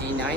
G9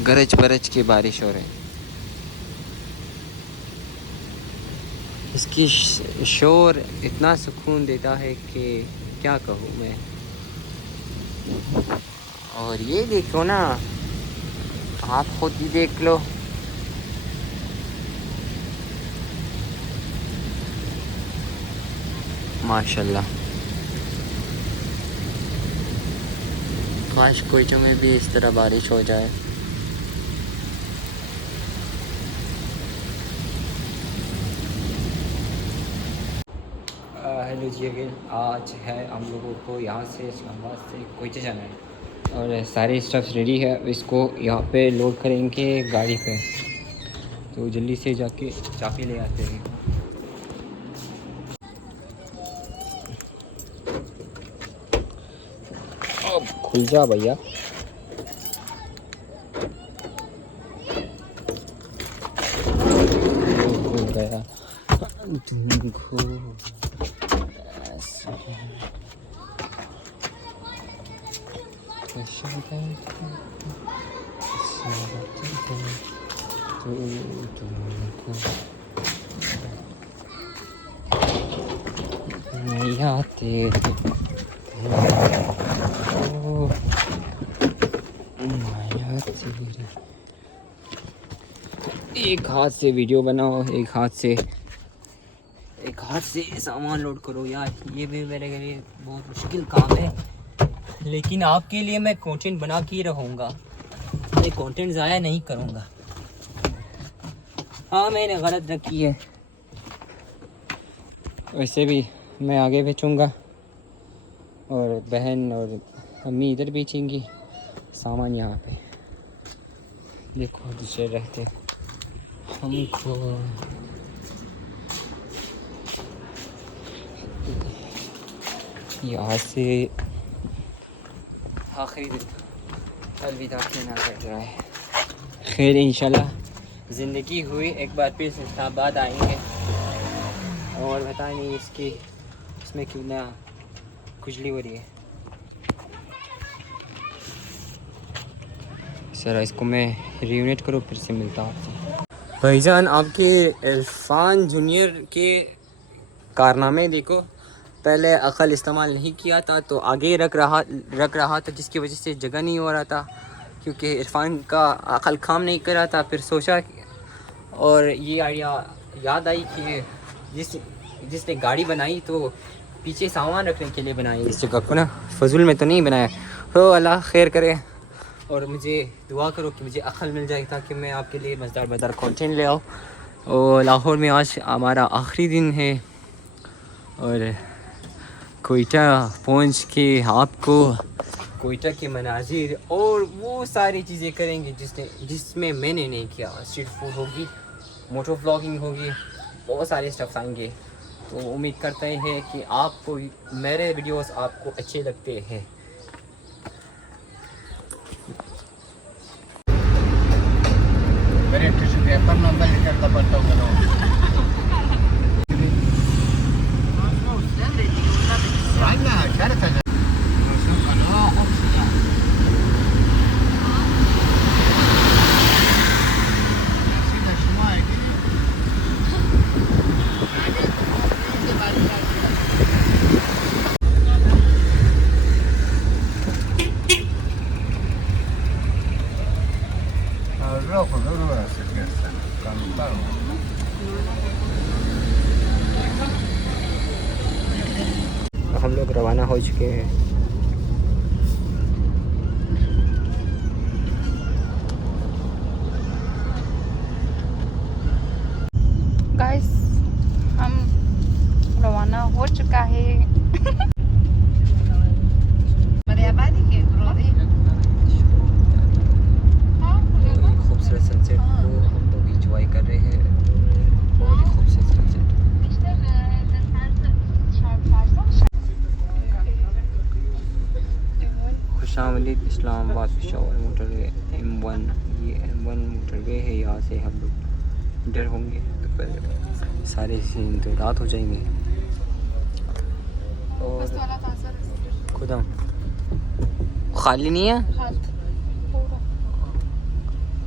गरज बरज की बारिश हो रही है। इसकी शोर इतना सुकून देता है कि क्या कहूँ मैं। और ये देखो ना, आप खुद ही देख लो, माशाल्लाह। काश कोयटों में भी इस तरह बारिश हो जाए। हेलो जी अगेन, आज है हम लोगों को यहाँ से इस्लामाबाद से कोयटा जाना है और सारे स्टफ्स रेडी है। इसको यहाँ पे लोड करेंगे गाड़ी पे, तो जल्दी से जाके चाबी ले आते हैं। अब खुल जा भैया। खुल गया तुमको। एक हाथ से वीडियो बनाओ, एक हाथ से सामान लोड करो यार, ये भी मेरे लिए बहुत मुश्किल काम है। लेकिन आपके लिए मैं कंटेंट बना के ही रहूँगा, मैं कंटेंट ज़ाया नहीं करूँगा। हाँ मैंने गलत रखी है, वैसे भी मैं आगे बेचूँगा और बहन और अम्मी इधर बेचेंगी सामान। यहाँ पे देखो दूसरे रहते हमको। यहाँ से आखिरी अलविदा कहना पड़ रहा है। खैर इंशाल्लाह ज़िंदगी हुई एक बार फिर इस्लामाबाद आएंगे और पता नहीं इसमें कितना खुजली हो रही है। सर इसको मैं रियूनेट करूँ, फिर से मिलता हूँ आपसे। भाईजान आपके इरफान जूनियर के कारनामे देखो। पहले अकल इस्तेमाल नहीं किया था तो आगे रख रहा था, जिसकी वजह से जगह नहीं हो रहा था, क्योंकि इरफान का अकल काम नहीं कर रहा था। फिर सोचा और ये आइडिया याद आई कि जिसने गाड़ी बनाई तो पीछे सामान रखने के लिए बनाई, इस जगह को ना फजूल में तो नहीं बनाया। तो अल्लाह खैर करे और मुझे दुआ करो कि मुझे अकल मिल जाए ताकि मैं आपके लिए मज़ेदार कंटेंट ले आऊँ। और लाहौर में आज हमारा आखिरी दिन है और कोयटा पहुंच के आपको कोयटा के मनाजिर और वो सारी चीज़ें करेंगे जिसमें मैंने नहीं किया। स्ट्रीट फूड होगी, मोटो व्लॉगिंग होगी, बहुत सारे स्टफ्स आएंगे। तो उम्मीद करते हैं कि आपको मेरे वीडियोस आपको अच्छे लगते हैं। हम लोग रवाना हो चुके हैं। गाइस हम रवाना हो चुका है। खूबसूरत सनसेट को हम लोग इंजॉय कर रहे हैं। बहुत ही खूबसूरत सनसेट। खुशामदीद इस्लामाबाद पेशावर मोटरवे M1। ये M1 मोटरवे है, यहाँ से हम लोग इंटर होंगे तो फिर सारे सीन तो रात हो जाएंगे। और खुदा खाली नहीं है,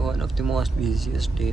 one of the most busiest day